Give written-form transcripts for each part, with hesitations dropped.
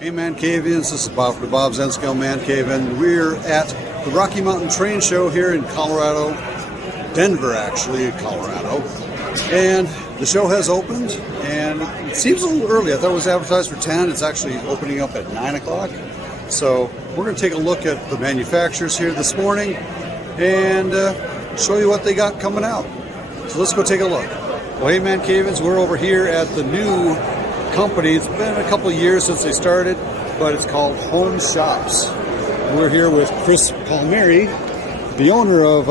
Hey ManCavians, this is Bob from DaBob's N-Scale ManCave, and we're at the Rocky Mountain Train Show here in Colorado, Denver actually, Colorado. And the show has opened, and it seems a little early. I thought it was advertised for 10. It's actually opening up at 9 o'clock. So we're going to take a look at the manufacturers here this morning and show you what they got coming out. So let's go take a look. Well, hey ManCavians, we're over here at the new company. It's been a couple of years since they started, but it's called Home Shops. We're here with Chris Palmieri, the owner of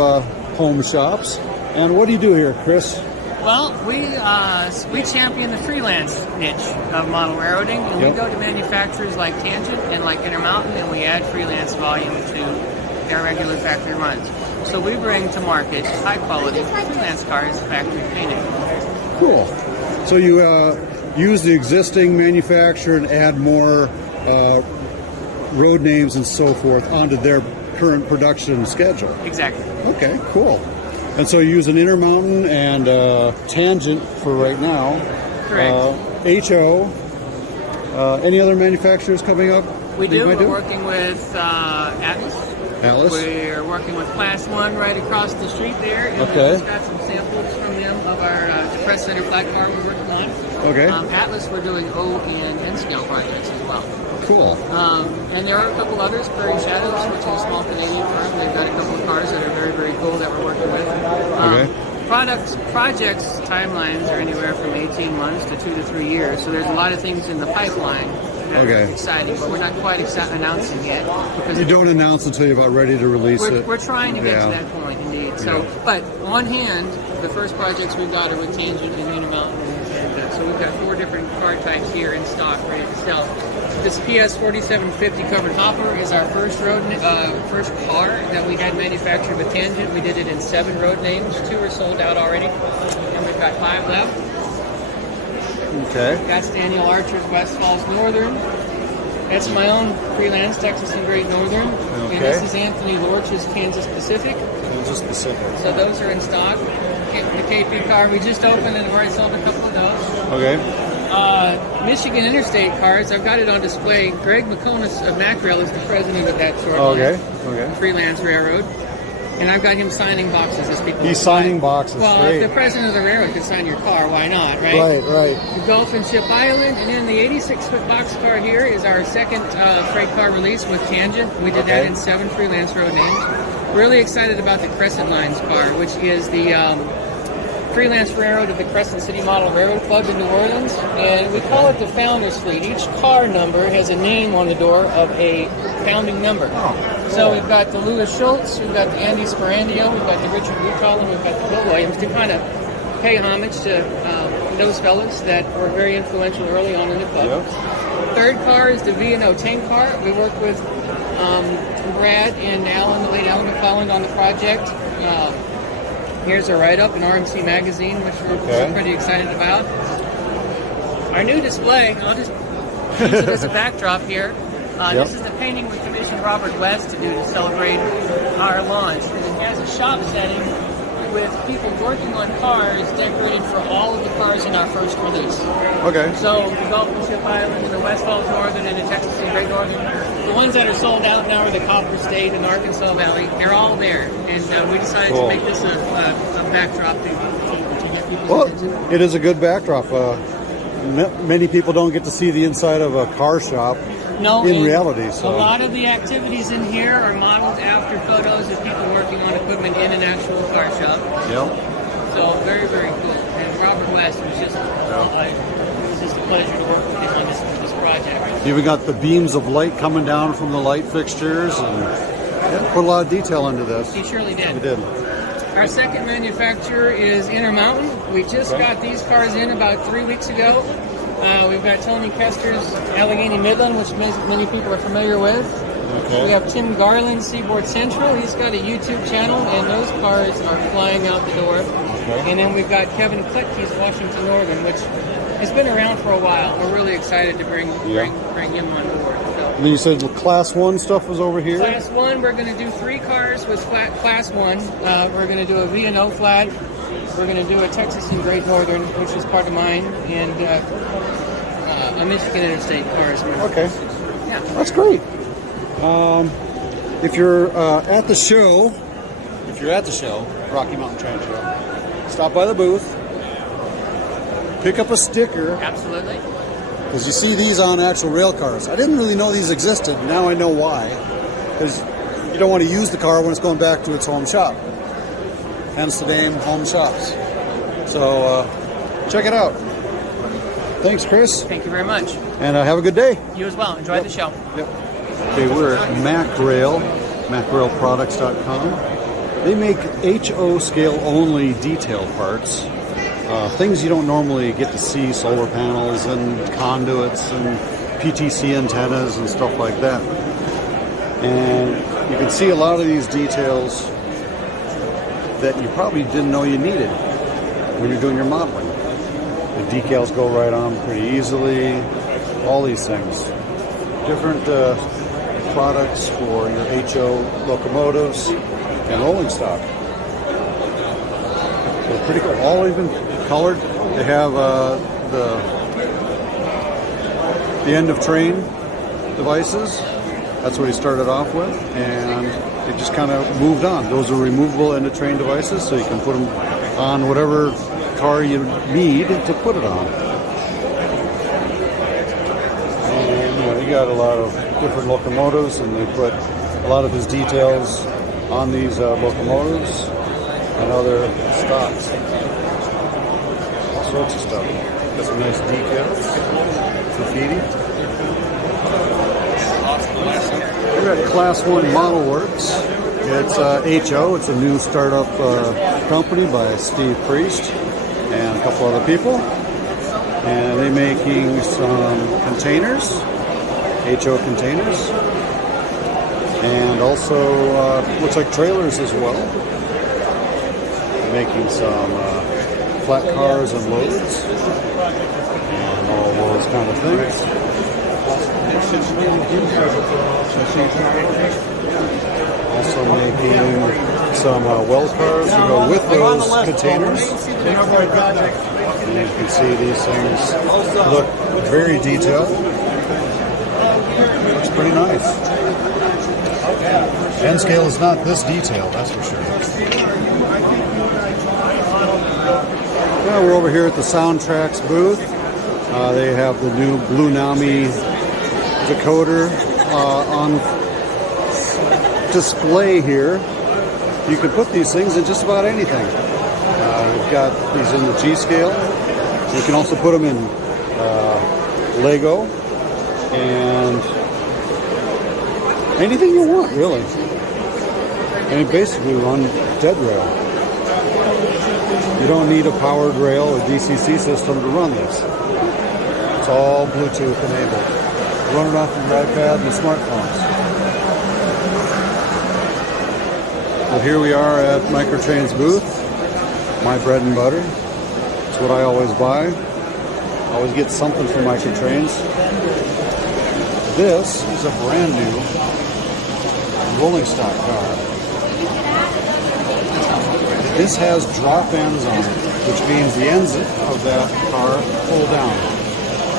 Home Shops. And what do you do here, Chris? Well, we champion the freelance niche of model railroading, and we go to manufacturers like Tangent and like Intermountain, and we add freelance volume to their regular factory runs. So we bring to market high quality freelance cars, factory painted. Cool. So you use the existing manufacturer and add more road names and so forth onto their current production schedule. Exactly. Okay, cool. And so you use an Intermountain and Tangent for right now. Correct. HO. Any other manufacturers coming up? We do. We're working with Atlas. We're working with Class 1 right across the street there. And we just got some samples from them of our depressed center flat car we're working on. Okay. Atlas, we're doing O and N-scale projects as well. Cool. And there are a couple others, Prairie Shadows, which is a small Canadian firm. They've got a couple of cars that are very, very cool that we're working with. Projects timelines are anywhere from 18 months to 2 to 3 years. So there's a lot of things in the pipeline that are exciting, but we're not quite announcing yet. Because you don't announce until you're about ready to release it. We're trying to get to that point, indeed. So, but on hand, the first projects we've got are with Tangent and Intermountain. So we've got 4 different car types here in stock ready to sell. This PS 4750 covered hopper is our first car that we had manufactured with Tangent. We did it in 7 road names. 2 are sold out already, and we've got 5 left. Okay. That's Daniel Archer's West Falls Northern. That's my own freelance Texas and Great Northern. Okay. And this is Anthony Lorch's Kansas Pacific. Kansas Pacific. So those are in stock. The KP car we just opened and have already sold a couple of those. Okay. Michigan Interstate cars, I've got it on display. Greg McComas of MacRail is the president of that short freelance railroad. And I've got him signing boxes as people. He's signing boxes. Well, if the president of the railroad could sign your car, why not, right? Right. The Gulf and Ship Island, and then the 86-foot box car here is our second freight car release with Tangent. We did that in 7 freelance road names. Really excited about the Crescent Lines car, which is the freelance railroad of the Crescent City Model Railroad Club in New Orleans, and we call it the Founders Fleet. Each car number has a name on the door of a founding member. So we've got the Louis Schultz, we've got the Andy Sparandio, we've got the Richard Buchanan, and we've got the Bill Williams to kind of pay homage to those fellas that were very influential early on in the club. Third car is the V&O tank car. We worked with Brad and Alan, the late Alan McClelland, on the project. Here's a write-up in RMC Magazine, which we're pretty excited about. Our new display, I'll just use it as a backdrop here. This is the painting we commissioned Robert West to do to celebrate our launch. And it has a shop setting with people working on cars decorated for all of the cars in our first release. Okay. So the Gulf and Ship Island and the West Falls Northern and the Texas and Great Northern. The ones that are sold out now are the Copper State and Arkansas Valley. They're all there. And we decided to make this a backdrop to get people's attention. It is a good backdrop. Many people don't get to see the inside of a car shop in reality. So. A lot of the activities in here are modeled after photos of people working on equipment in an actual car shop. So very, very cool. And Robert West was just, it was just a pleasure to work with him on this project. You even got the beams of light coming down from the light fixtures, and put a lot of detail into this. He surely did. He did. Our second manufacturer is Intermountain. We just got these cars in about 3 weeks ago. We've got Tony Kester's Allegheny Midland, which many people are familiar with. We have Tim Garland, Seaboard Central. He's got a YouTube channel, and those cars are flying out the door. And then we've got Kevin Kletke's Washington Northern, which has been around for a while. We're really excited to bring him on board. So. And you said Class 1 stuff was over here? Class 1, we're going to do 3 cars with Class 1. We're going to do a V&O flag. We're going to do a Texas and Great Northern, which is part of mine, and a Michigan Interstate car as well. Okay. Yeah. That's great. If you're at the show, Rocky Mountain Train Show, stop by the booth, pick up a sticker. Absolutely. Because you see these on actual rail cars. I didn't really know these existed. Now I know why. Because you don't want to use the car when it's going back to its home shop. Hence the name Home Shops. So check it out. Thanks, Chris. Thank you very much. And have a good day. You as well. Enjoy the show. Yep. Okay, we're at MacRail, MacRailProducts.com. They make HO scale only detail parts. Things you don't normally get to see, solar panels and conduits and PTC antennas and stuff like that. And you can see a lot of these details that you probably didn't know you needed when you're doing your modeling. The decals go right on pretty easily, all these things. Different products for your HO locomotives and rolling stock. So pretty cool, all even colored. They have the end of train devices. That's what he started off with, and it just kind of moved on. Those are removable end of train devices, so you can put them on whatever car you need to put it on. And he got a lot of different locomotives, and they put a lot of his details on these locomotives and other stocks. All sorts of stuff. Got some nice decals, graffiti. We're at Class 1 Model Works. It's HO. It's a new startup company by Steve Priest and a couple other people. And they're making some containers, HO containers. And also looks like trailers as well. They're making some flat cars and loads and all those kind of things. Also making some well cars to go with those containers. And you can see these things look very detailed. Looks pretty nice. N scale is not this detailed, that's for sure. Yeah, we're over here at the Soundtracks booth. They have the new Blue Nami decoder on display here. You can put these things in just about anything. We've got these in the G scale. You can also put them in Lego and anything you want, really. And it basically run dead rail. You don't need a powered rail or DCC system to run this. It's all Bluetooth enabled. Run it off your iPad and the smartphones. Well, here we are at Microtrain's booth. My bread and butter. It's what I always buy. I always get something from Microtrains. This is a brand new rolling stock car. This has drop ends on it, which means the ends of that car pull down.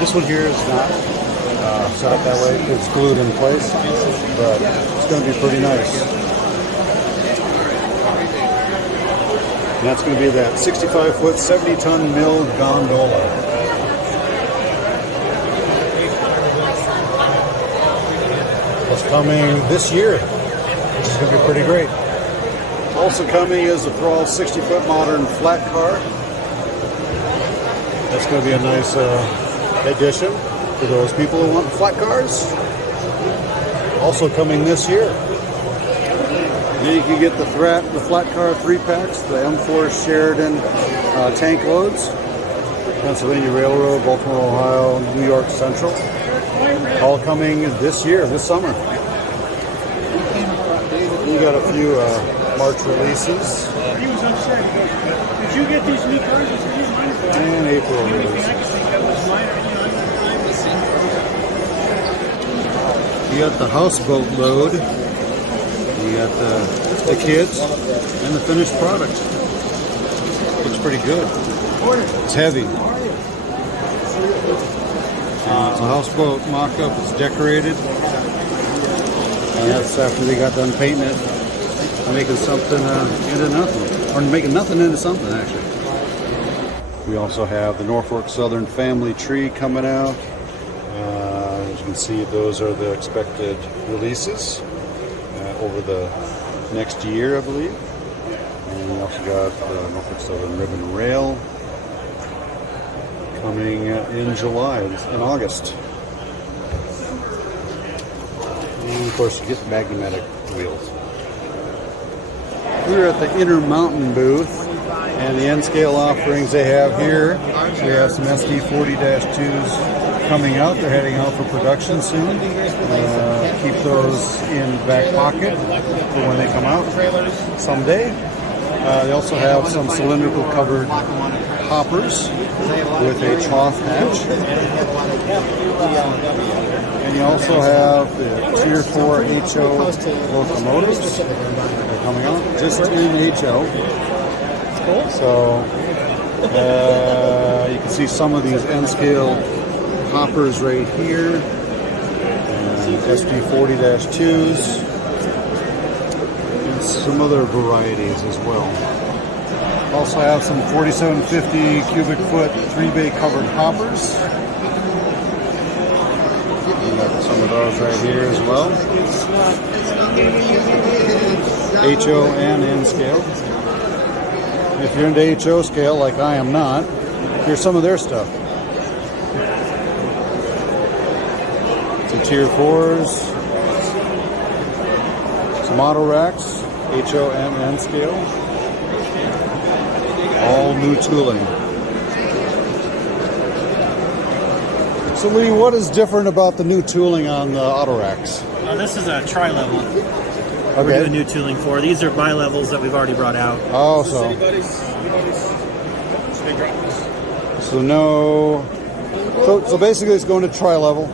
This one here is not set up that way. It's glued in place, but it's going to be pretty nice. And that's going to be that 65-foot, 70-ton mill gondola. What's coming this year, which is going to be pretty great. Also coming is the Thrall 60-foot modern flat car. That's going to be a nice addition for those people who want flat cars. Also coming this year. Then you can get the flat car 3-packs, the M4 Sheridan tank loads, Pennsylvania Railroad, Baltimore, Ohio, New York Central. All coming this year, this summer. You got a few March releases. He was upset. Did you get these new cars? And April releases. You got the houseboat load. You got the kids and the finished product. Looks pretty good. It's heavy. The houseboat mock-up is decorated. And that's after they got done painting it. Making something into nothing. Or making nothing into something, actually. We also have the Norfolk Southern family tree coming out. As you can see, those are the expected releases over the next year, I believe. And we also got the Norfolk Southern Ribbon Rail coming in July, in August. And of course, you get magnetic wheels. We're at the Intermountain booth, and the N-scale offerings they have here. We have some SD40-2s coming out. They're heading out for production soon. Keep those in the back pocket for when they come out someday. They also have some cylindrical covered hoppers with a trough hatch. And you also have the Tier 4 HO locomotives. They're coming out just in HO. So you can see some of these N-scale hoppers right here. SD40-2s. And some other varieties as well. Also have some 4750 cubic foot 3-bay covered hoppers. We got some of those right here as well. HO and N scale. If you're into HO scale, like I am not, here's some of their stuff. Some Tier 4s. Some auto racks, HO and N scale. All new tooling. So Lee, what is different about the new tooling on the auto racks? This is a tri-level. Okay. We're doing new tooling for. These are bi-levels that we've already brought out. Oh, so basically it's going to tri-level.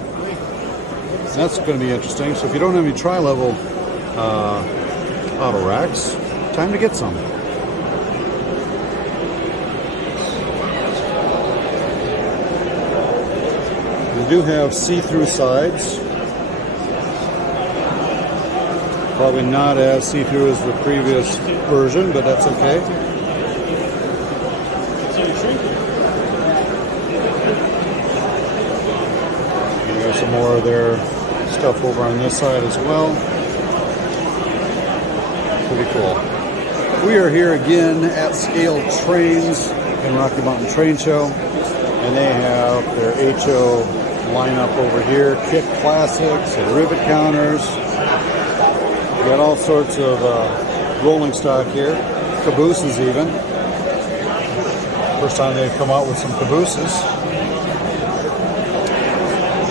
That's going to be interesting. So if you don't have any tri-level auto racks, time to get some. We do have see-through sides. Probably not as see-through as the previous version, but that's okay. And there's some more of their stuff over on this side as well. Pretty cool. We are here again at Scale Trains in Rocky Mountain Train Show, and they have their HO lineup over here, kit classics and rivet counters. We got all sorts of rolling stock here, cabooses even. First time they've come out with some cabooses.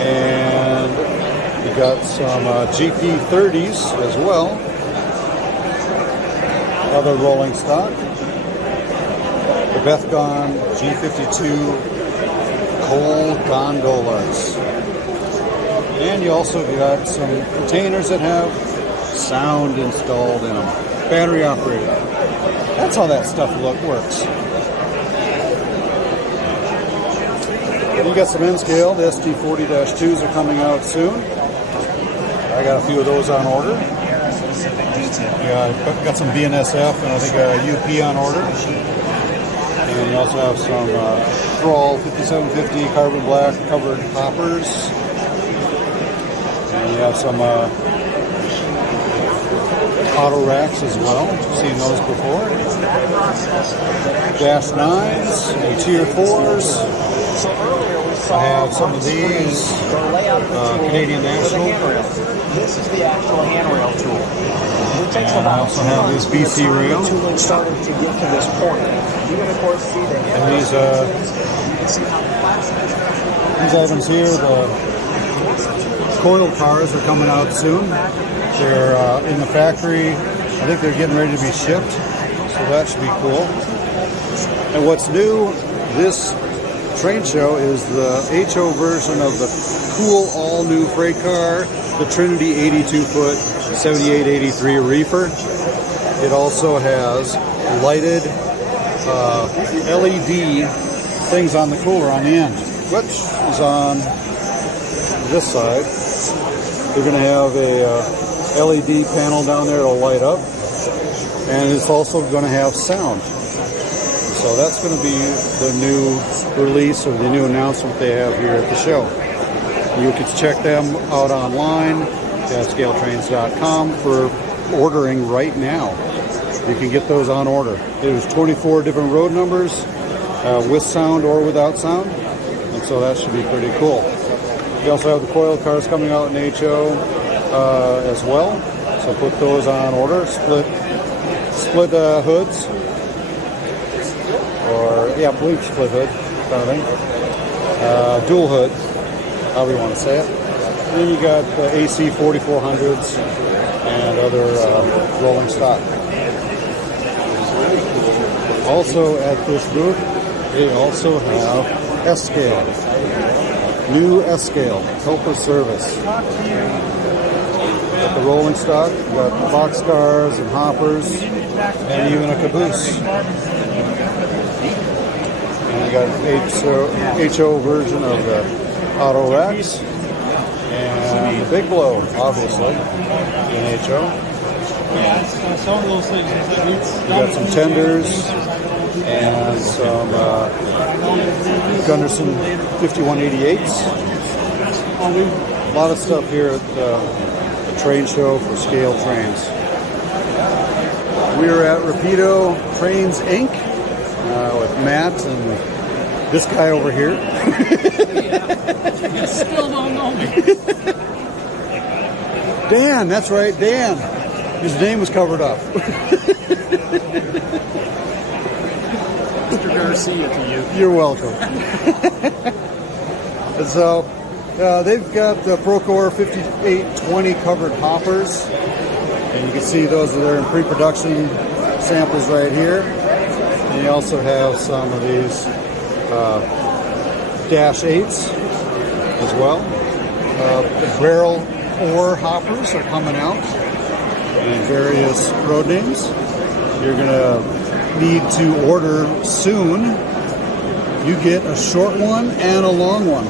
And we got some GP30s as well. Other rolling stock. The Bethgon G52 coal gondolas. And you also got some containers that have sound installed in them. Battery operated. That's how that stuff works. You got some N-scale. The SD40-2s are coming out soon. I got a few of those on order. Got some BNSF and I think a UP on order. And you also have some Thrall 5750 carbon black covered hoppers. And you have some auto racks as well. Seen those before. Dash 9s and Tier 4s. I have some of these Canadian National. This is the actual handrail tool. And I also have this BC rail. Tooling started to get to this point. You can of course see the And these items here, the coil cars are coming out soon. They're in the factory. I think they're getting ready to be shipped, so that should be cool. And what's new this train show is the HO version of the cool all-new freight car, the Trinity 82-foot 7883 reefer. It also has lighted LED things on the cooler on the end, which is on this side. They're going to have a LED panel down there to light up, and it's also going to have sound. So that's going to be the new release or the new announcement they have here at the show. You can check them out online at scaletrains.com for ordering right now. You can get those on order. There's 24 different road numbers with sound or without sound, and so that should be pretty cool. You also have the coil cars coming out in HO as well, so put those on order. Split hoods, or yeah, bleach split hood kind of thing. Dual hood, however you want to say it. And then you got the AC 4400s and other rolling stock. Also at this booth, they also have S-Scale. New S-Scale, helper service. Got the rolling stock, you got box cars and hoppers, and even a caboose. And you got an HO version of the Auto Rex, and the Big Blow, obviously, in HO. You got some tenders and some Gunderson 5188s. A lot of stuff here at the train show for scale trains. We are at Rapido Trains Inc. With Matt and this guy over here. You still don't know me. Dan, that's right, Dan. His name was covered up. Mr. Garcia to you. You're welcome. So, they've got the Procore 5820 covered hoppers. And you can see those are there in pre-production samples right here. And you also have some of these Dash 8s as well. The barrel ore hoppers are coming out in various road names. You're going to need to order soon. You get a short one and a long one.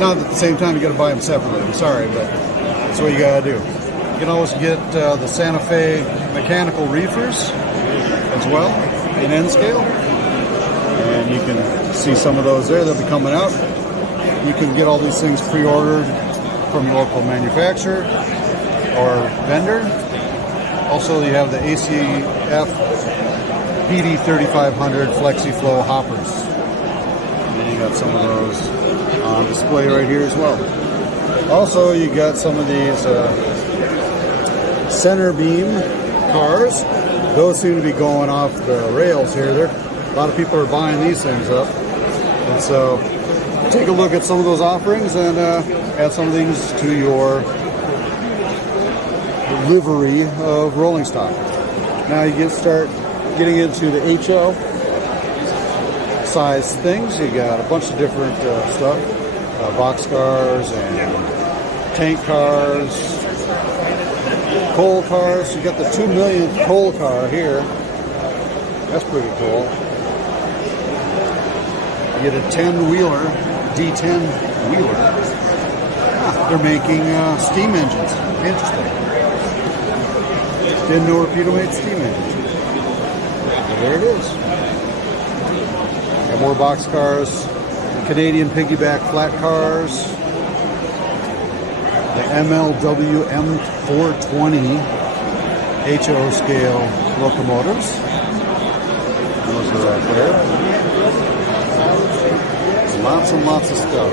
Not at the same time, you got to buy them separately. I'm sorry, but that's what you got to do. You can always get the Santa Fe mechanical reefers as well in N scale. And you can see some of those there. They'll be coming out. You can get all these things pre-ordered from your local manufacturer or vendor. Also, you have the ACF PD 3500 FlexiFlow hoppers. And then you got some of those on display right here as well. Also, you got some of these center beam cars. Those seem to be going off the rails here. A lot of people are buying these things up. And so, take a look at some of those offerings and add some of these to your livery of rolling stock. Now you start getting into the HO size things. You got a bunch of different stuff, box cars and tank cars, coal cars. You got the 2 millionth coal car here. That's pretty cool. You get a 10-wheeler, D10 wheeler. They're making steam engines. Interesting. Didn't know Rapido made steam engines. But there it is. Got more box cars, Canadian piggyback flat cars, the MLW M420 HO scale locomotives. Those are right there. Lots and lots of stuff.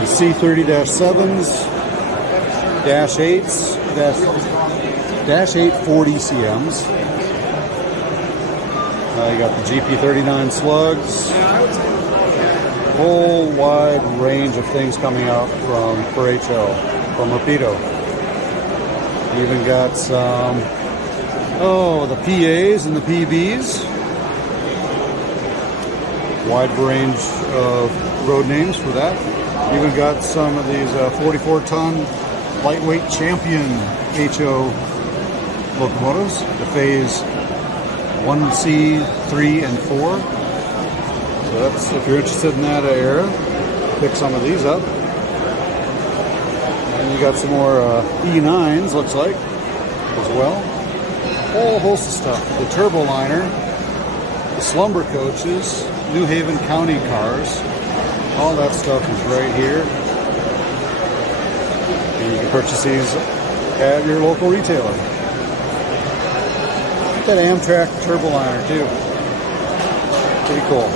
The C30-7s, Dash 8s, Dash 8 40 CMs. You got the GP39 slugs. Whole wide range of things coming out from from Rapido. You even got some, the PAs and the PBs. Wide range of road names for that. Even got some of these 44-ton lightweight champion HO locomotives, the phase 1C, 3, and 4. So that's if you're interested in that era. pick some of these up. And you got some more E9s, looks like, as well. Whole host of stuff. The turbo liner, the slumber coaches, New Haven County cars. All that stuff is right here. And you can purchase these at your local retailer. That Amtrak turbo liner too. Pretty cool.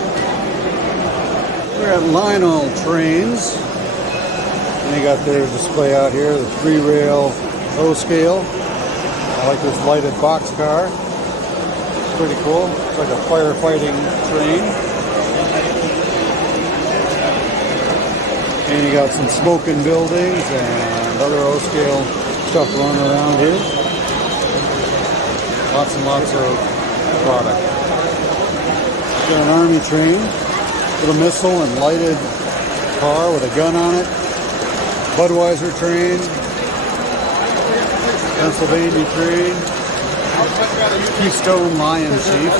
We're at Lionel Trains. And they got their display out here, the 3-rail O scale. I like this lighted boxcar. It's pretty cool. It's like a firefighting train. And you got some smoking buildings and other O scale stuff running around here. Lots and lots of product. Got an army train with a missile and lighted car with a gun on it. Budweiser train. Pennsylvania train. Keystone Lion Chief.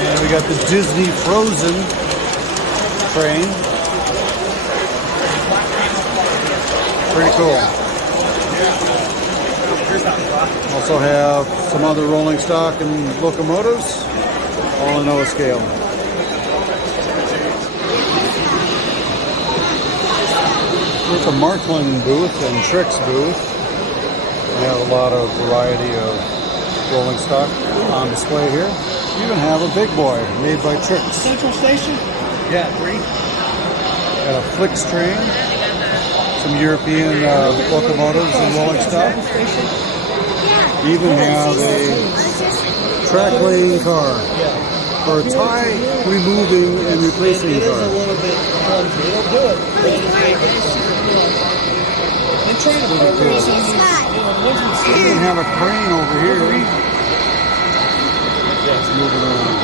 And we got the Disney Frozen train. Pretty cool. Also have some other rolling stock and locomotives, all in O scale. With the Markland booth and Trix booth, we have a lot of variety of rolling stock on display here. You even have a big boy made by Trix. Central Station? Yeah, 3. Got a Flix train, some European locomotives and rolling stock. Even have a track laying car or a tie removing and replacing car. a little bit clumsy. It'll do it. And trying to focus on these, We even have a crane over here. That's moving around.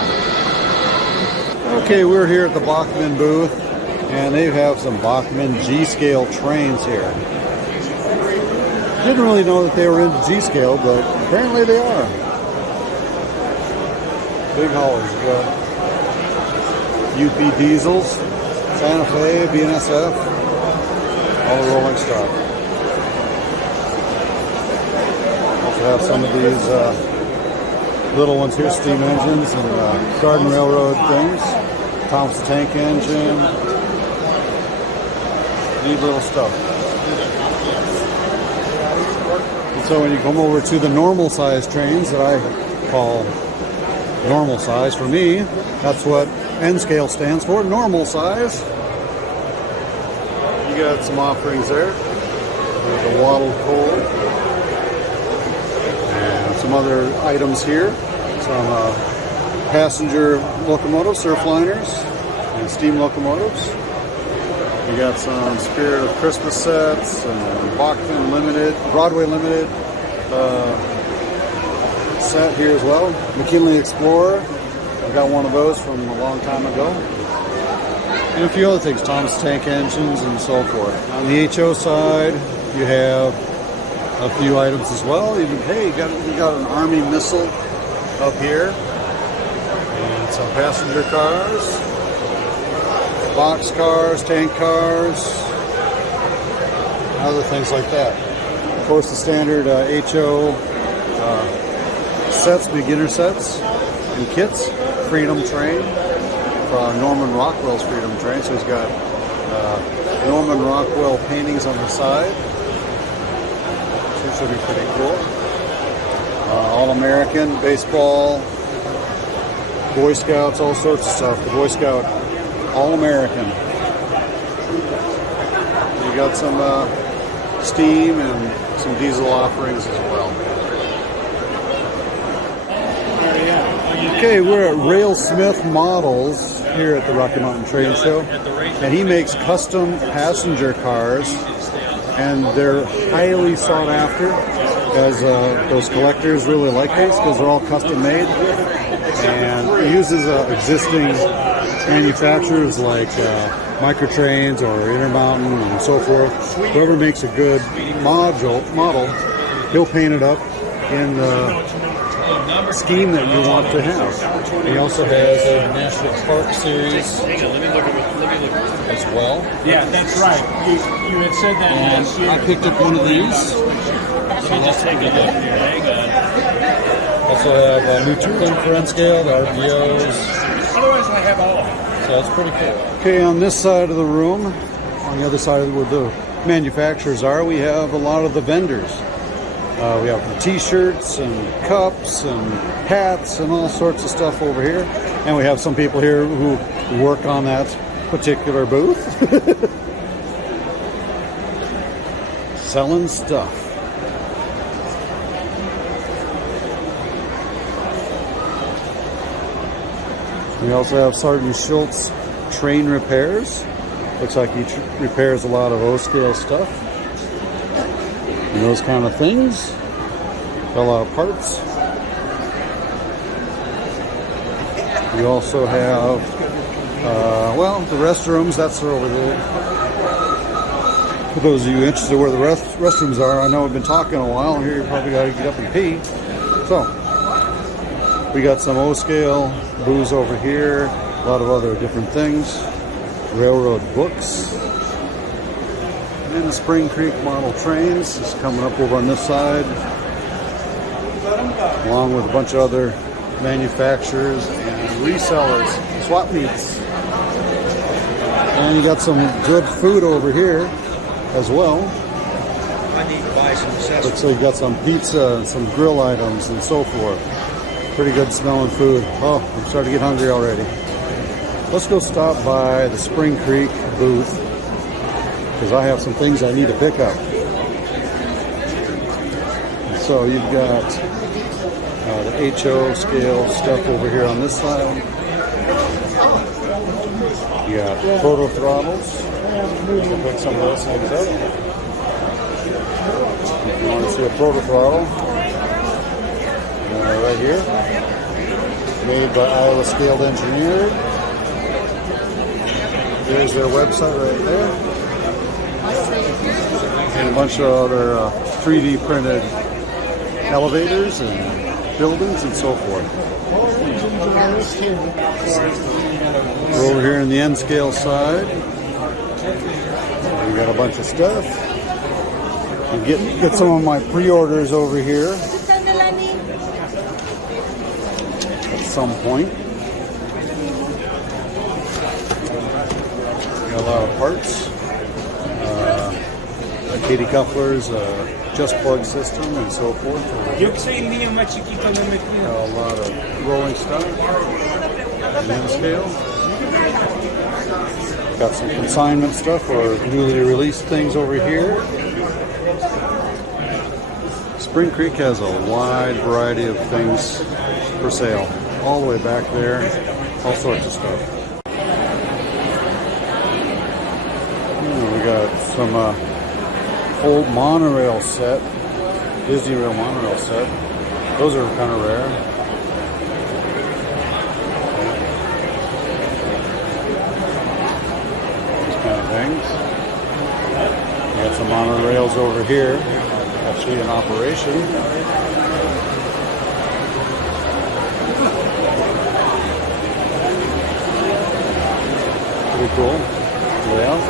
Okay, we're here at the Bachmann booth, and they have some Bachmann G-scale trains here. Didn't really know that they were into G-scale, but apparently they are. Big haulers. You got UP diesels, Santa Fe, BNSF, all the rolling stock. Also have some of these little ones here, steam engines and Garden Railroad things. Thompson tank engine. Neat little stuff. And so when you come over to the normal size trains that I call normal size, for me, that's what N scale stands for, normal size. You got some offerings there. There's a wattled coal. And some other items here. Some passenger locomotives, surfliners, and steam locomotives. You got some Spirit of Christmas sets and Bachmann Limited, Broadway Limited set here as well. McKinley Explorer, I got one of those from a long time ago. And a few other things, Thomas tank engines and so forth. On the HO side, you have a few items as well. Even, hey, you got an Army missile up here. And some passenger cars. Box cars, tank cars, other things like that. Of course, the standard HO sets, beginner sets and kits. Freedom train, Norman Rockwell's Freedom train. So he's got Norman Rockwell paintings on the side. Which should be pretty cool. All-American, baseball, Boy Scouts, all sorts of stuff. The Boy Scout All-American. You got some steam and some diesel offerings as well. Okay, we're at Railsmith Models here at the Rocky Mountain Train Show. And he makes custom passenger cars. And they're highly sought after, as those collectors really like these because they're all custom made. And he uses existing manufacturers like Microtrains or Intermountain and so forth. Whoever makes a good model, he'll paint it up in scheme that you want to have. He also has a National Park Series as well. Yeah, that's right. You had said that And last year. I picked up one of these. So let's take a look here. Hang on. Also have a new tooling for N-scale, the RPOs. Otherwise, I have all of them. So that's pretty cool. Okay, on this side of the room, on the other side where the manufacturers are, we have a lot of the vendors. We have the t-shirts and cups and hats and all sorts of stuff over here. And we have some people here who work on that particular booth. Selling stuff. We also have Sergeant Schultz Train Repairs. Looks like he repairs a lot of O-scale stuff and those kind of things. Got a lot of parts. We also have, well, the restrooms. That's over there. For those of you interested where the restrooms are, I know I've been talking a while. Here you probably got to get up and pee. So, we got some O-scale booze over here. A lot of other different things. Railroad books. And the Spring Creek model trains is coming up over on this side. Along with a bunch of other manufacturers and resellers. Swap meets. And you got some good food over here as well. I need to buy some accessories. Looks like you got some pizza and some grill items and so forth. Pretty good smelling food. Oh, I'm starting to get hungry already. Let's go stop by the Spring Creek booth because I have some things I need to pick up. So you've got the HO scale stuff over here on this side. You got proto throttles. We'll pick some of those things up. If you want to see a proto throttle, right here, made by Iowa Scaled Engineered. There's their website right there. And a bunch of other 3D printed elevators and buildings and so forth. We're over here in the N-scale side. We got a bunch of stuff. You get some of my pre-orders over here at some point. Got a lot of parts. Katie couplers, just plug system, and so forth. A lot of rolling stuff. N-scale. Got some consignment stuff or newly released things over here. Spring Creek has a wide variety of things for sale. All the way back there, all sorts of stuff. We got some old monorail set, Disney Rail monorail set. Those are kind of rare. These kind of things. We got some monorails over here, actually in operation. Pretty cool layout.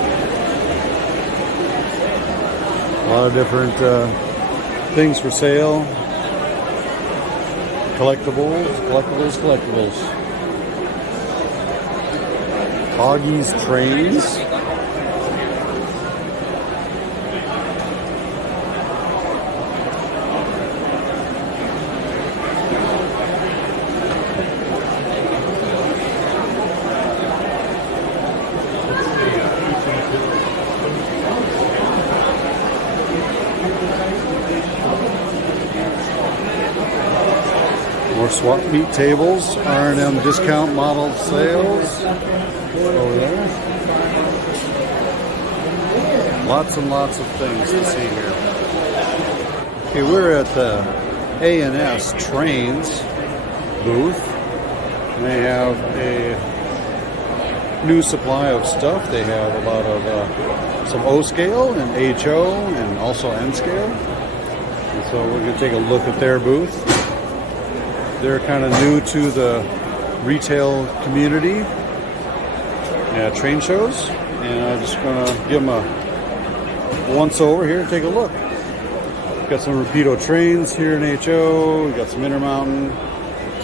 A lot of different things for sale. Collectibles. Augie's Trains. More swap meet tables, R&M discount model sales over there. Lots and lots of things to see here. Okay, we're at the A&S Trains booth. They have a new supply of stuff. They have a lot of some O-scale and HO and also N-scale. And so we're going to take a look at their booth. They're kind of new to the retail community at train shows, and I'm just going to give them a once over here and take a look. Got some Rapido trains here in HO. We got some Intermountain.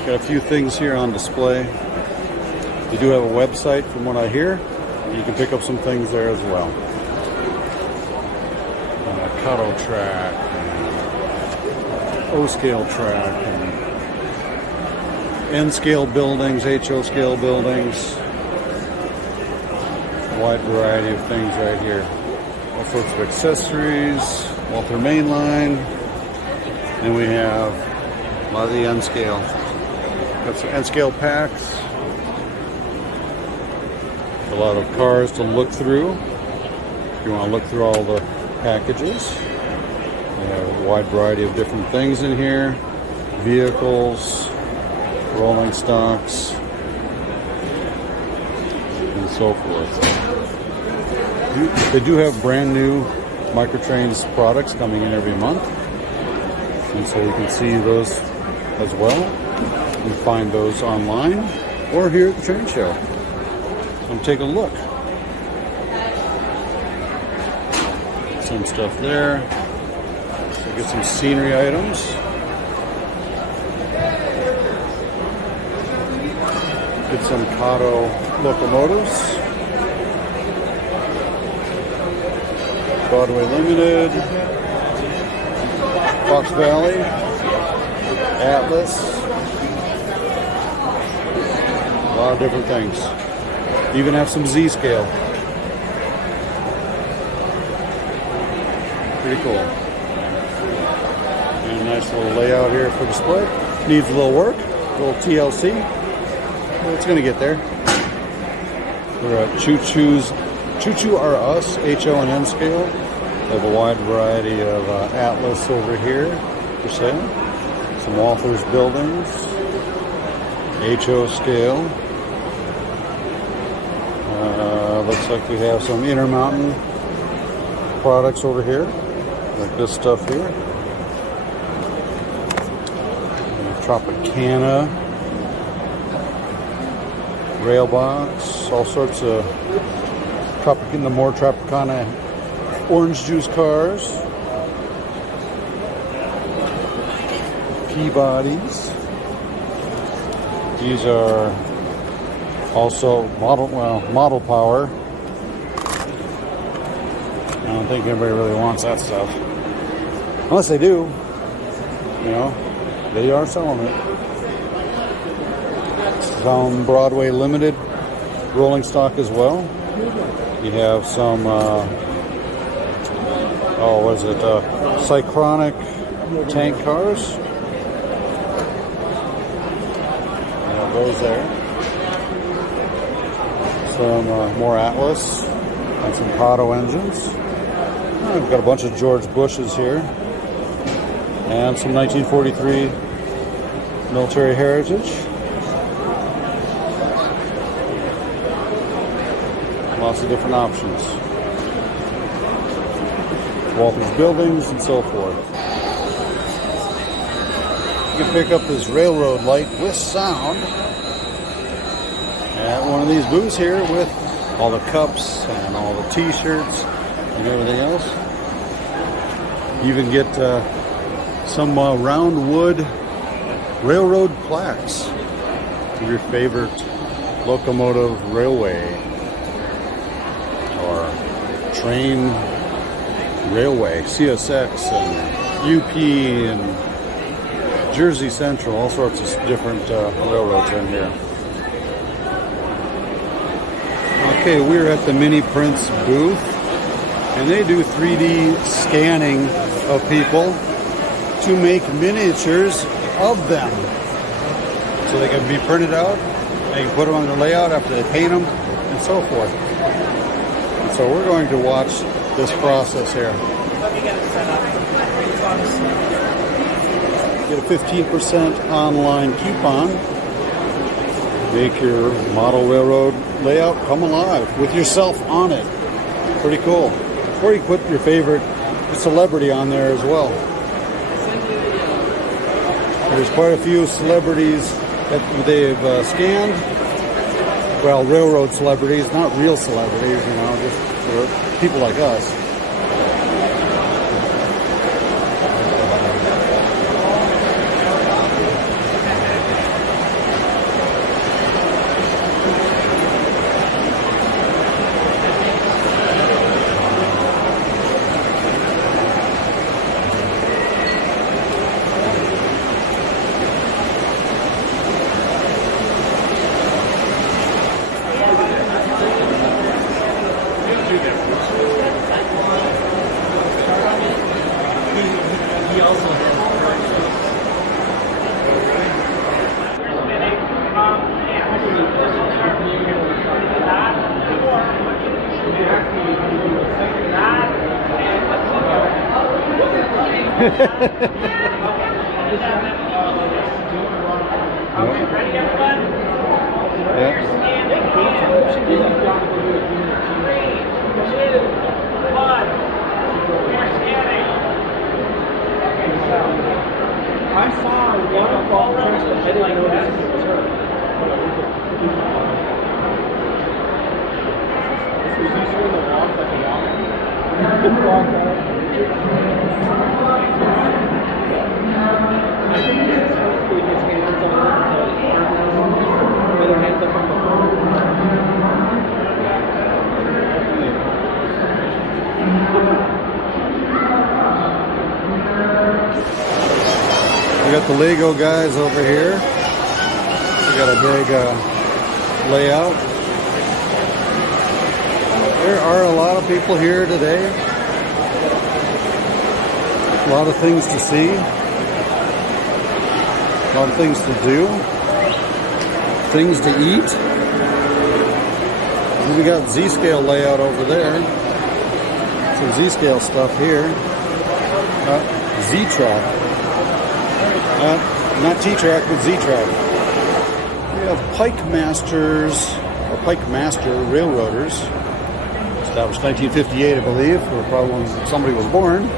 Got a few things here on display. They do have a website, from what I hear. You can pick up some things there as well. Kato track, O-scale track, and N-scale buildings, HO scale buildings. Wide variety of things right here. All sorts of accessories. Walther Mainline. And we have a lot of the N-scale. Got some N-scale packs. A lot of cars to look through. If you want to look through all the packages. We have a wide variety of different things in here. Vehicles, rolling stocks, and so forth. They do have brand new Microtrains products coming in every month, and so you can see those as well. You can find those online or here at the train show. So take a look. Some stuff there. So get some scenery items. Get some Kato locomotives. Broadway Limited, Fox Valley, Atlas, a lot of different things. Even have some Z-scale. Pretty cool. And a nice little layout here for display. Needs a little work, a little TLC, but it's going to get there. We're at Choo-Choo Are Us, HO and N scale. They have a wide variety of Atlas over here for sale. Some Walther's buildings, HO scale. Looks like we have some Intermountain products over here, like this stuff here. Tropicana, Railbox, all sorts of more Tropicana orange juice cars, Peabodys. These are also model power. I don't think anybody really wants that stuff, unless they do. You know, they are selling it. Some Broadway Limited rolling stock as well. You have some, Cyclonic tank cars. You have those there. Some more Atlas and some Kato engines. We've got a bunch of George Bushes here. And some 1943 military heritage. Lots of different options. Walther's buildings and so forth. You can pick up this railroad light with sound at one of these booths here with all the cups and all the t-shirts and everything else. You even get some round wood railroad plaques of your favorite locomotive railway or train railway, CSX and UP and Jersey Central, all sorts of different railroads in here. Okay, we're at the Mini Prints booth, and they do 3D scanning of people to make miniatures of them. So they can be printed out, they can put them on their layout after they paint them, and so forth. And so we're going to watch this process here. Get a 15% online coupon. Make your model railroad layout come alive with yourself on it. Pretty cool. Or you put your favorite celebrity on there as well. There's quite a few celebrities that they've scanned. Well, railroad celebrities, not real celebrities, you know, just people like us. Ready, everyone? Yeah. 3, 2, 1. We're scanning. I saw one of all tracks, but I didn't notice it was her. Is he showing the walls like a walk? I think this is hopefully his hands on the other hands up on the We got the Lego guys over here. We got a big layout. There are a lot of people here today. A lot of things to see. A lot of things to do. Things to eat. And we got Z-scale layout over there. Some Z-scale stuff here. Z-track. Not T-track, but Z-track. We have Pike Masters, or Pike Master Railroaders. Established 1958, I believe, or probably when somebody was born.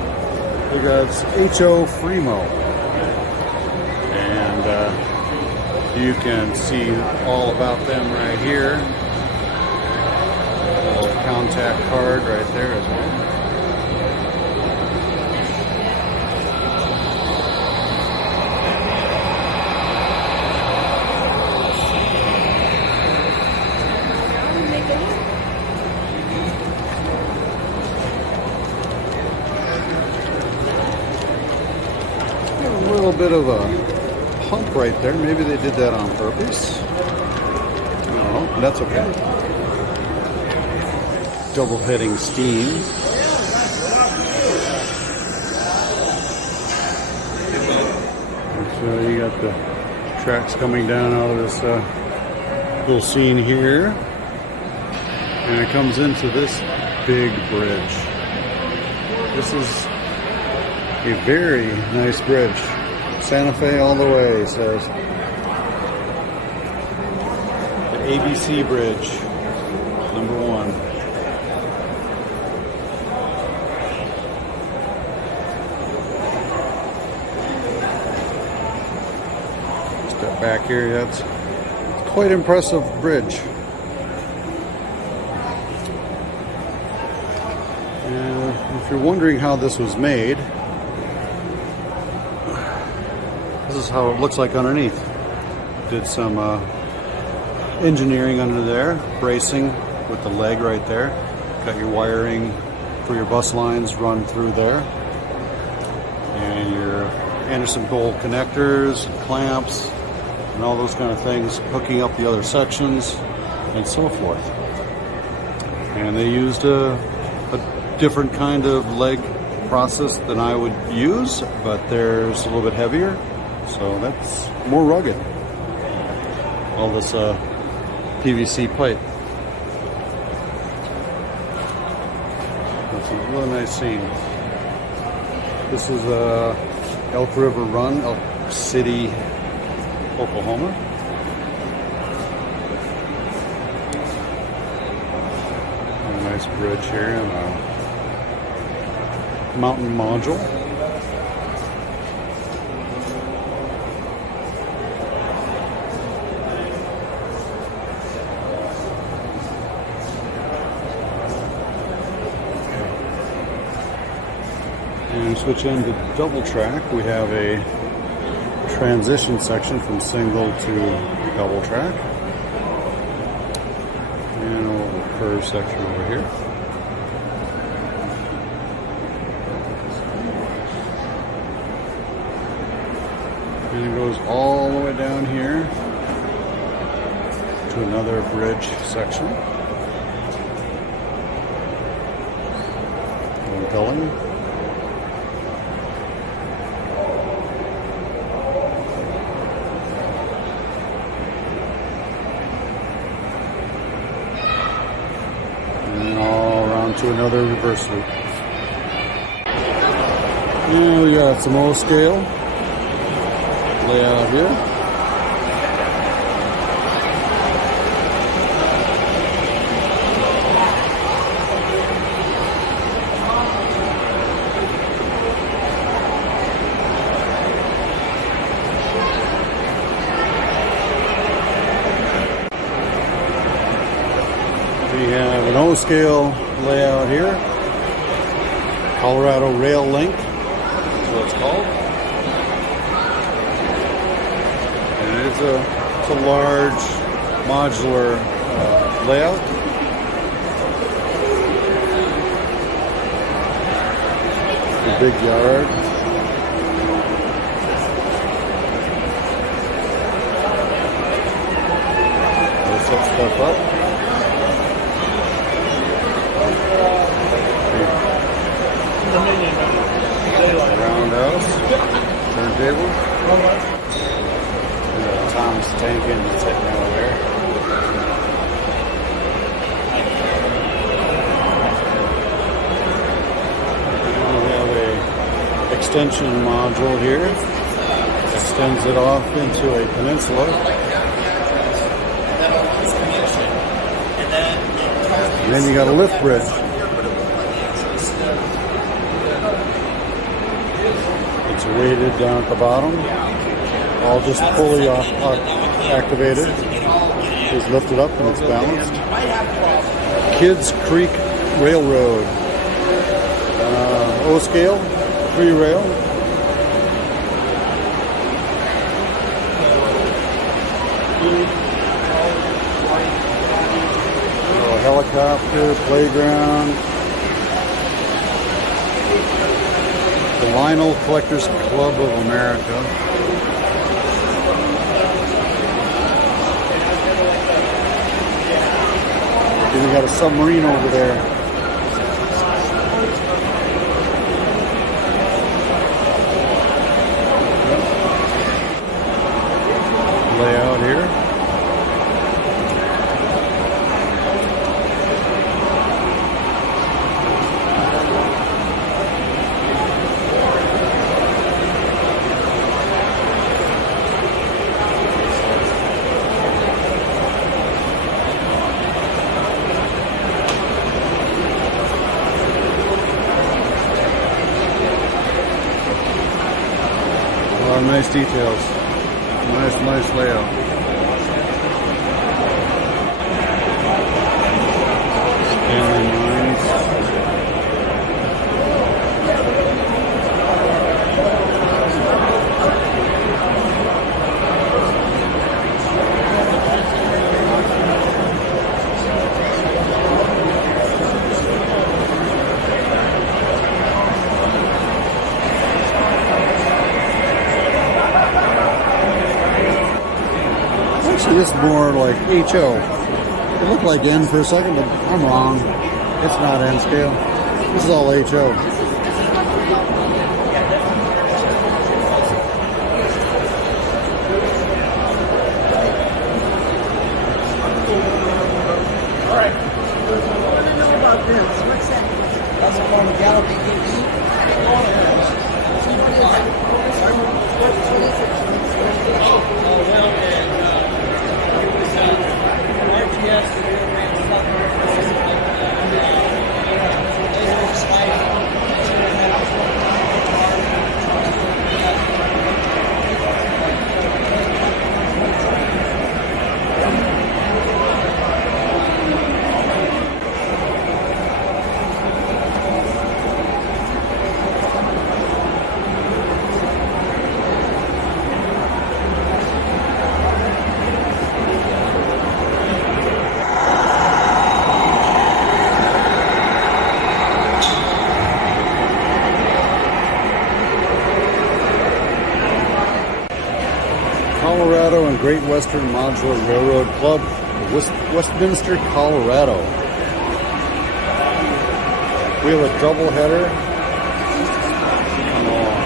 We got H.O. Fremo. And you can see all about them right here. A little contact card right there as well. A little bit of a hump right there. Maybe they did that on purpose. I don't know. That's okay. Double heading steam. So you got the tracks coming down out of this little scene here. And it comes into this big bridge. This is a very nice bridge. Santa Fe all the way, says. The ABC Bridge, #1. Step back here, that's quite impressive bridge. And if you're wondering how this was made, this is how it looks like underneath. Did some engineering under there, bracing with the leg right there. Got your wiring for your bus lines run through there. And your Anderson bolt connectors, clamps, and all those kind of things, hooking up the other sections and so forth. And they used a different kind of leg process than I would use, but there's a little bit heavier. So that's more rugged. All this PVC pipe. That's a really nice scene. This is Elk River Run, Elk City, Oklahoma. A nice bridge here and a mountain module. And switch into double track. We have a transition section from single to double track. And a little curve section over here. And it goes all the way down here to another bridge section. Going. And all around to another reverse loop. And we got some O scale layout here. We have an O-scale layout here. Colorado Rail Link is what it's called. And it's a large modular layout. A big yard. They set stuff up. Roundhouse, turntable. Thomas tank engine sitting over there. We have a extension module here. Extends it off into a peninsula. And then you got a lift bridge. It's weighted down at the bottom, all just fully activated. It's lifted up and it's balanced. Kids Creek Railroad, O-scale, 3-rail. Helicopter, playground. The Lionel Collectors Club of America. Then we got a submarine over there. Layout here. Nice details. Nice layout. Scanning lines. This is more like HO. It looked like N for a second, but I'm wrong. It's not N scale. This is all HO. All right. What do you know about this? What's that? That's a form of Galloping Geese. Great Western Modular Railroad Club of Westminster, Colorado. We have a double header. Come on.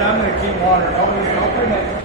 I'm going to keep watering. Open it.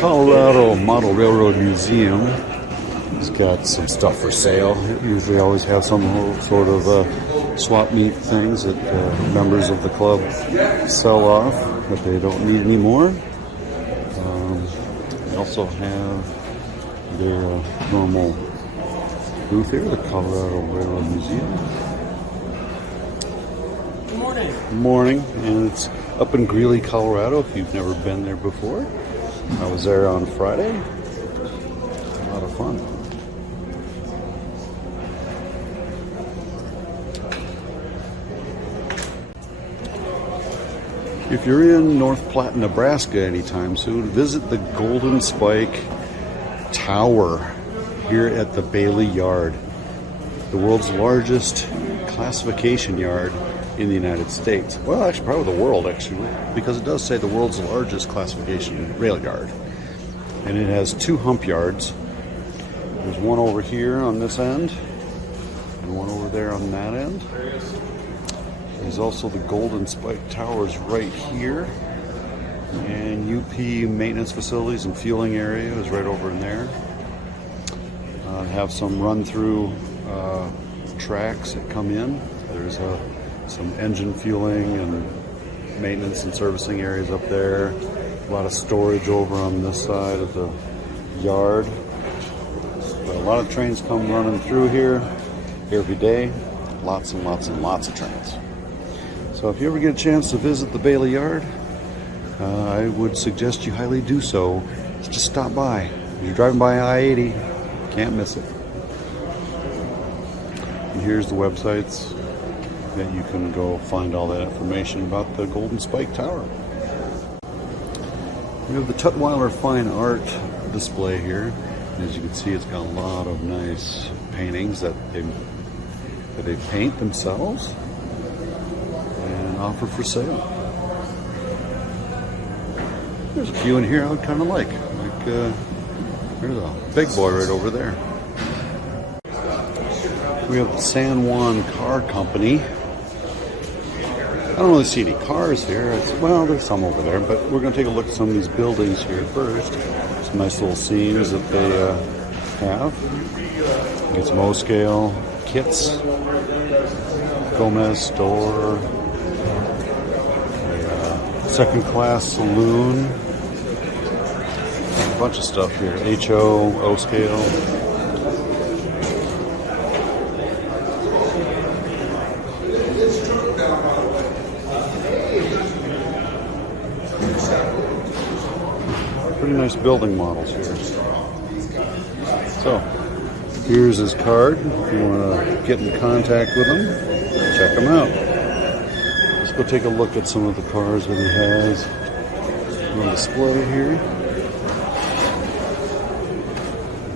Colorado Model Railroad Museum has got some stuff for sale. It usually always have some sort of swap meet things that members of the club sell off that they don't need anymore. They also have their normal booth here, the Colorado Railroad Museum. Good morning. Good morning, and it's up in Greeley, Colorado if you've never been there before. I was there on Friday. A lot of fun. If you're in North Platte, Nebraska anytime soon, visit the Golden Spike Tower here at the Bailey Yard, the world's largest classification yard in the United States. Well, actually, probably the world, actually, because it does say the world's largest classification rail yard. And it has 2 hump yards. There's one over here on this end, and one over there on that end. There's also the Golden Spike Towers right here. And UP maintenance facilities and fueling area is right over in there. Have some run-through tracks that come in. There's some engine fueling and maintenance and servicing areas up there. A lot of storage over on this side of the yard. But a lot of trains come running through here every day. Lots and lots and lots of trains. So if you ever get a chance to visit the Bailey Yard, I would suggest you highly do so just stop by. If you're driving by I-80, can't miss it. And here's the websites that you can go find all that information about the Golden Spike Tower. We have the Tutwiler Fine Art display here. As you can see, it's got a lot of nice paintings that they paint themselves and offer for sale. There's a few in here I would kind of like there's a big boy right over there. We have the San Juan Car Company. I don't really see any cars here. Well, there's some over there, but we're going to take a look at some of these buildings here first. Some nice little scenes that they have. Get some O-scale kits. Gomez store. A second-class saloon. A bunch of stuff here. HO, O-scale. Pretty nice building models here. So, here's his card. If you want to get in contact with him, check him out. Let's go take a look at some of the cars that he has on display here.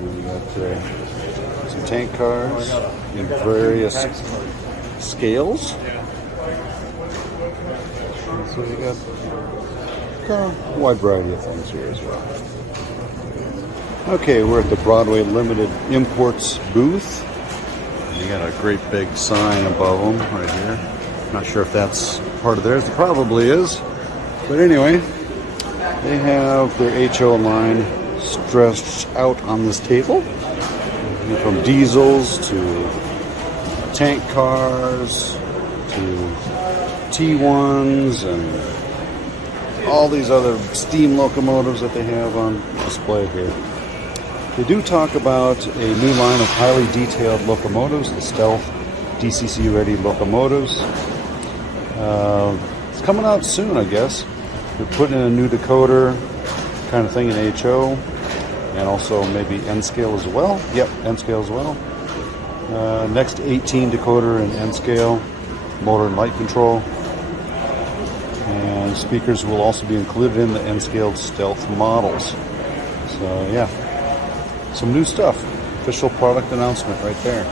We got some tank cars in various scales. So you got a wide variety of things here as well. Okay, we're at the Broadway Limited Imports booth. You got a great big sign above them right here. Not sure if that's part of theirs. It probably is. But anyway, they have their HO line stretched out on this table. From diesels to tank cars to T1s and all these other steam locomotives that they have on display here. They do talk about a new line of highly detailed locomotives, the Stealth DCC ready locomotives. It's coming out soon, I guess. They're putting in a new decoder kind of thing in HO, and also maybe N-scale as well. Yep, N-scale as well. Next 18 decoder in N-scale, motor and light control. And speakers will also be included in the N-scaled Stealth models. So yeah, some new stuff. Official product announcement right there.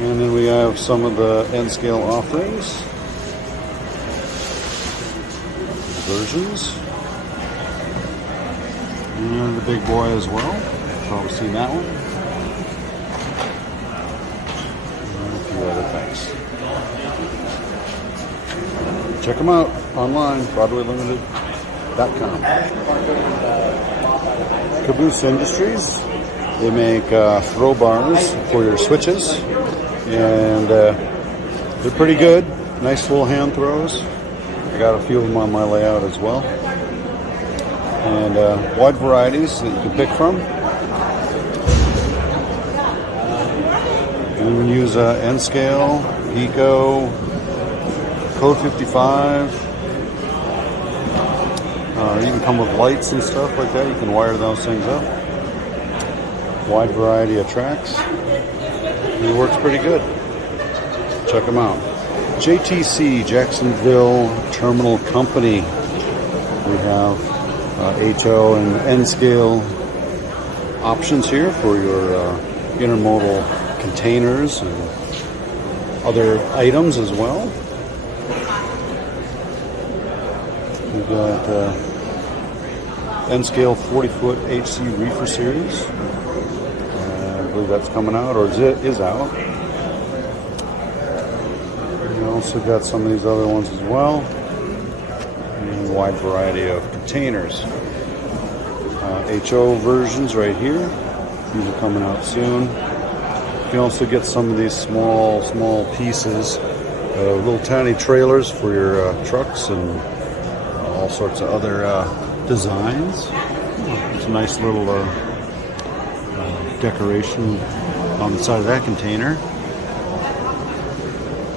And then we have some of the N-scale offerings. Versions. And the big boy as well. Probably seen that one. And a few other things. Check them out online, BroadwayLimited.com. Caboose Industries. They make throw bars for your switches, and they're pretty good. Nice little hand throws. I got a few of them on my layout as well. And wide varieties that you can pick from. You can use N-scale, Eco, Code 55. You can come with lights and stuff like that. You can wire those things up. Wide variety of tracks. It works pretty good. Check them out. JTC, Jacksonville Terminal Company. We have HO and N-scale options here for your intermodal containers and other items as well. We've got N-scale 40-foot HC reefer series. I believe that's coming out, or is out. We also got some of these other ones as well. And a wide variety of containers. HO versions right here. These are coming out soon. You can also get some of these small pieces, little tiny trailers for your trucks and all sorts of other designs. It's a nice little decoration on the side of that container.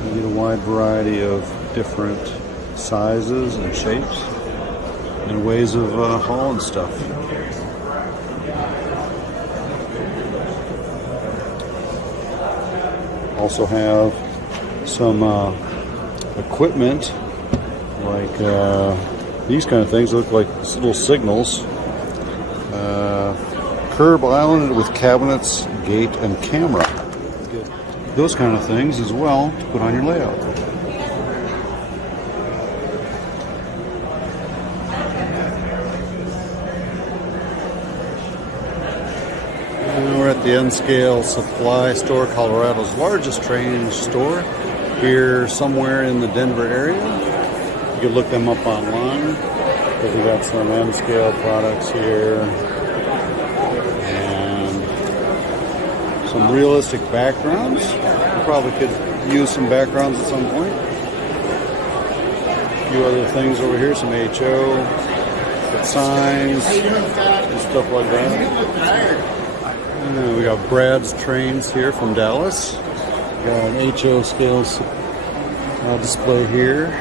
You get a wide variety of different sizes and shapes. and ways of hauling stuff. Also have some equipment like these kind of things. Look like little signals. Curb islanded with cabinets, gate, and camera. Those kind of things as well to put on your layout. And we're at the N-Scale Supply Store, Colorado's largest train store, here somewhere in the Denver area. You can look them up online, because we got some N-Scale products here. Some realistic backgrounds. You probably could use some backgrounds at some point. A few other things over here, some HO, signs, and stuff like that. And then we got Brad's Trains here from Dallas. We got an HO scales display here.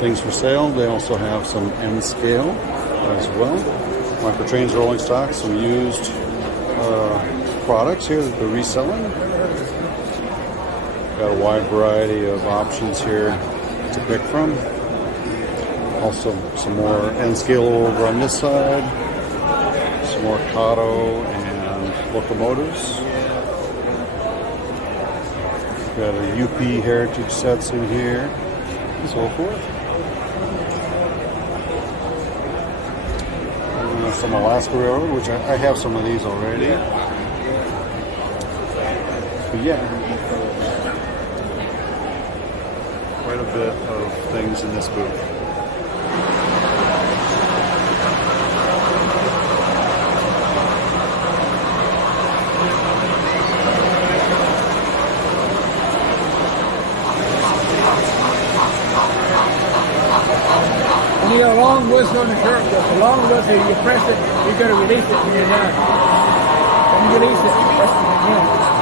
Things for sale. They also have some N scale as well. Micro Trains rolling stock, some used products here that they're reselling. Got a wide variety of options here to pick from. Also some more N-scale over on this side. Some more Kato and locomotives. Got a UP heritage sets in here and so forth. Some Alaska Railroad, which I have some of these already. But yeah, quite a bit of things in this booth. When you got a long whistle on the curve, the long whistle, you press it, you got to release it when you're done. When you release it, you press it again.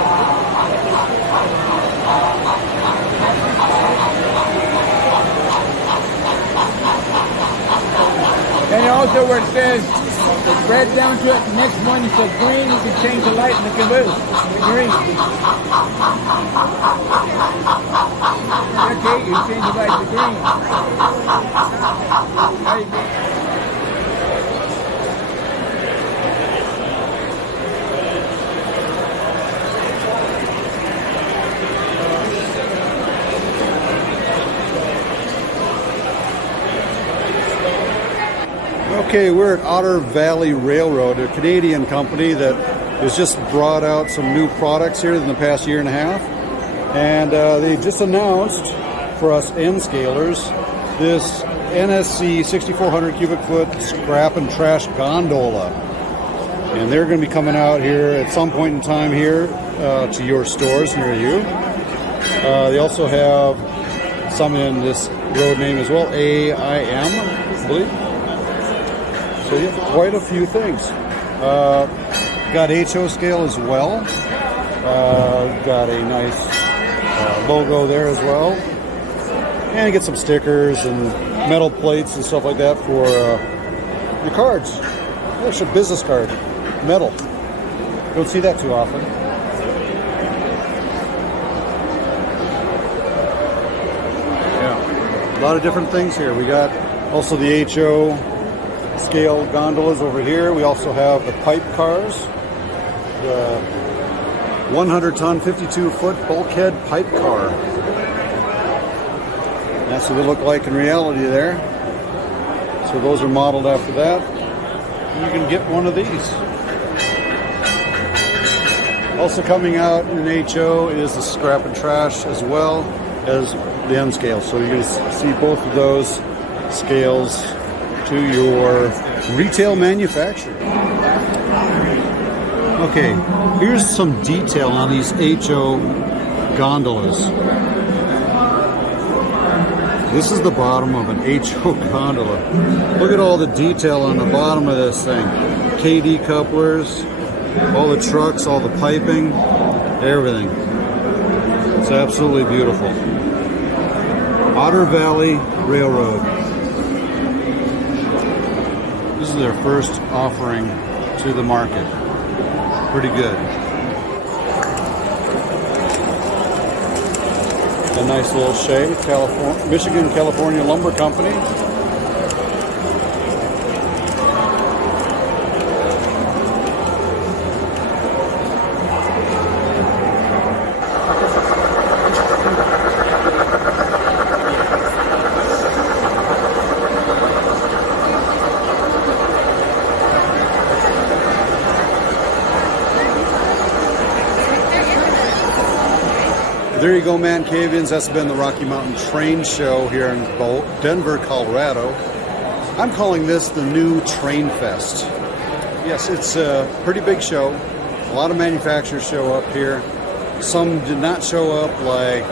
And also where it says it's red down to it, the next one you say green, you can change the light in the caboose. Green. Okay, you change the light to green. There you go. Okay, we're at Otter Valley Railroad, a Canadian company that has just brought out some new products here in the past year and a half. And they just announced for us N-scalers this NSC 6400 cubic foot scrap and trash gondola. And they're going to be coming out here at some point in time here to your stores near you. They also have some in this road name as well, AIM, I believe. So you have quite a few things. Got HO scale as well. Got a nice logo there as well. And you get some stickers and metal plates and stuff like that for your cards. There's a business card, metal. Don't see that too often. Yeah, a lot of different things here. We got also the HO scale gondolas over here. We also have the pipe cars, the 100-ton, 52-foot bulkhead pipe car. That's what they look like in reality there. So those are modeled after that. You can get one of these. Also coming out in HO is the scrap and trash as well as the N scale. So you're going to see both of those scales to your retail manufacturer. Okay, here's some detail on these HO gondolas. This is the bottom of an HO gondola. Look at all the detail on the bottom of this thing. KD couplers, all the trucks, all the piping, everything. It's absolutely beautiful. Otter Valley Railroad. This is their first offering to the market. Pretty good. A nice little shade, Michigan, California Lumber Company. There you go, ManCavians. That's been the Rocky Mountain Train Show here in Denver, Colorado. I'm calling this the new Trainfest. Yes, it's a pretty big show. A lot of manufacturers show up here. Some did not show up, like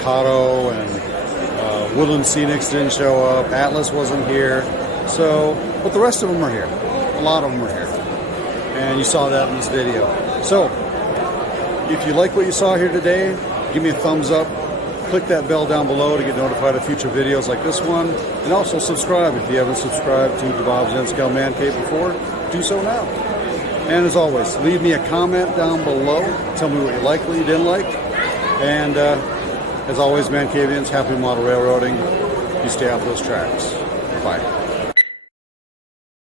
Kato and Woodland Scenics didn't show up. Atlas wasn't here. But the rest of them are here. A lot of them are here. And you saw that in this video. So, if you like what you saw here today, give me a thumbs up, click that bell down below to get notified of future videos like this one, and also subscribe if you haven't subscribed to DaBob's N-Scale Man Cave before, do so now. And as always, leave me a comment down below, tell me what you liked, what you didn't like, and as always, ManCavians, happy model railroading, you stay off those tracks. Bye.